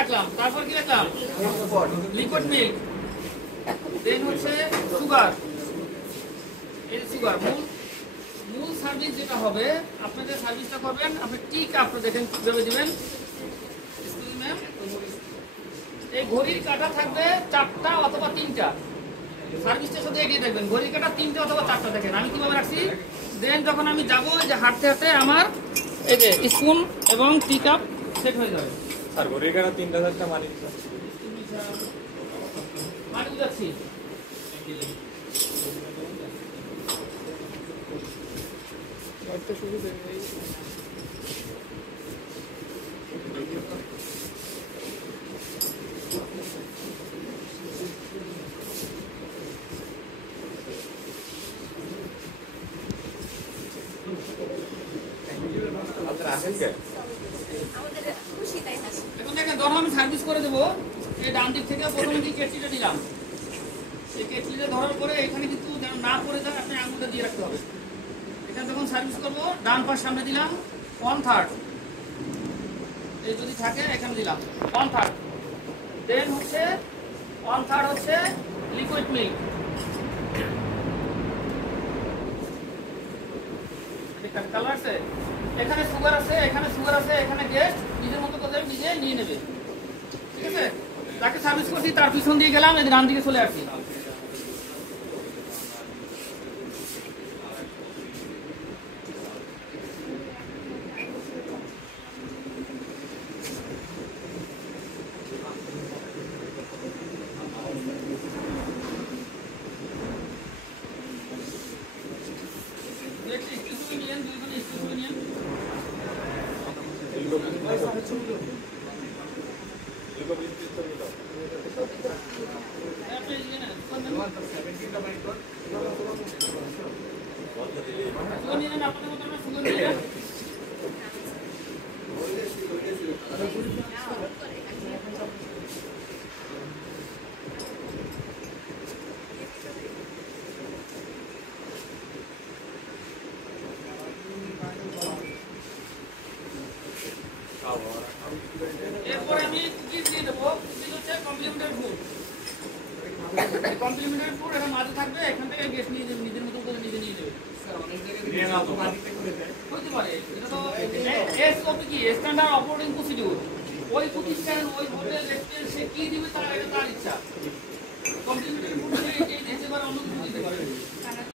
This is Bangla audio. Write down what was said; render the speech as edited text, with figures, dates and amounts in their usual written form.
রাখলাম, তারপর কি রাখলাম? লিকুইড মিল্ক, দেন হচ্ছে সুগার। এই সুগার মূল সার্ভিস যেটা হবে, আপনাদের সার্ভিসটা করবেন আপনি টি কাপটা দেখেন কিভাবে দিবেন। এই ঘড়ির কাঁটা থাকবে 4টা অথবা 3টা, সার্ভিসটা শুধু এগিয়ে দেখবেন। ঘড়ির কাঁটা 3টা অথবা 4টা দেখেন আমি কিভাবে রাখছি। দেন যখন আমি যাবো যে হাঁটতে হাঁটতে আমার এই যে স্পুন এবং টি কাপ সেট হয়ে যাবে। স্যার ঘড়ির কাঁটা 3টা 4টা মানি যাচ্ছি। এখন দেখেন ধরো আমি সার্ভিস করে দেবো, এই ডান দিক থেকে প্রথমে কি কেটলিটা দিলাম, এই কেটলিটা ধরার পরে এখানে কিন্তু যেন না পড়ে যায় আপনি আঙুলটা দিয়ে রাখতে হবে। এখানে যখন সার্ভিস করবো ডান পাশ সামনে দিলাম 1/3, এই যদি থাকে এখানে দিলাম 1/3। দেন হচ্ছে 1/3 হচ্ছে লিকুইড মিল্ক, কালার আছে, এখানে সুগার আছে, এখানে সুগার আছে, এখানে গেস্ট নিজের মতো করে নিজে নিয়ে নেবে। ঠিক আছে, যাকে সার্ভিস করছি তার পিছন দিয়ে গেলাম, এই ডান দিকে চলে আসছি। এরপর আমি কুকিজ দিয়ে দেবো। কুকিজ হচ্ছে কমপ্লিমেন্টারি ফুড, কমপ্লিমেন্টারি ফুড এটা মাঝে থাকবে, এখান থেকে গেস্ট নিয়ে নিজের মতো করে নিজে নিয়ে যাবে। হতে পারে, এটা তো এসওপি কি স্ট্যান্ডার্ড অপারেটিং প্রসিডিউর। ওই প্রতিষ্ঠান ওই হোটেল রেস্টুরেন্ট সে কি দিবে তার ইচ্ছা। Complimentary food